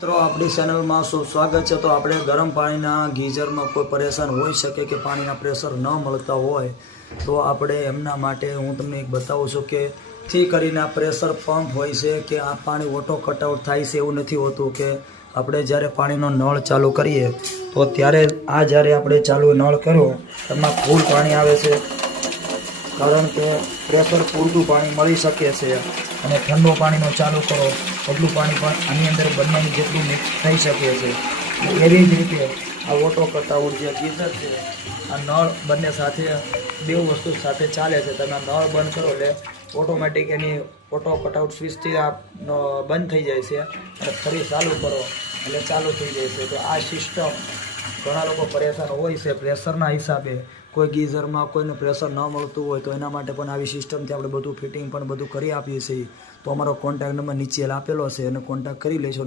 મિત્રો આપણી ચેનલમાં સ્વાગત છે। તો આપણે ગરમ પાણીના ગીઝરમાં કોઈ પરેશાન હોઈ શકે કે પાણીના પ્રેશર ન મળતા હોય તો આપણે એમના માટે હું તમને એક બતાવું છું કે થી કરીને આ પ્રેશર પંપ હોય છે કે આ પાણી ઓટો કટઆઉટ થાય છે। એવું નથી હોતું કે આપણે જ્યારે પાણીનો નળ ચાલુ કરીએ તો ત્યારે જ્યારે આપણે ચાલુ નળ કર્યો એમાં ફૂલ પાણી આવે છે, કારણ કે પ્રેશર પૂરતું પાણી મળી શકે છે। અને ઠંડુ પાણીનો ચાલુ કરો એટલું પાણી પણ આની અંદર બંનેની જેટલું મિક્સ થઈ શકે છે। એવી જ રીતે આ ઓટો કટઆઉટ જે ગીઝર છે આ નળ બંને સાથે બે વસ્તુ સાથે ચાલે છે। તમે નળ બંધ કરો એટલે ઓટોમેટિક એની ઓટો કટઆઉટ સ્વિચથી આ બંધ થઈ જાય છે અને ફરી ચાલુ કરો એટલે ચાલુ થઈ જાય છે। તો આ સિસ્ટમ ઘણા લોકો પરેશાન હોય છે પ્રેશરના હિસાબે, કોઈ ગીઝરમાં કોઈને પ્રેશર ન મળતું હોય તો એના માટે પણ આવી સિસ્ટમથી આપણે બધું ફિટિંગ પણ બધું કરી આપીએ છીએ। તો અમારો કોન્ટેક્ટ નંબર નીચે આપેલો છે અને કોન્ટેક્ટ કરી લેશો।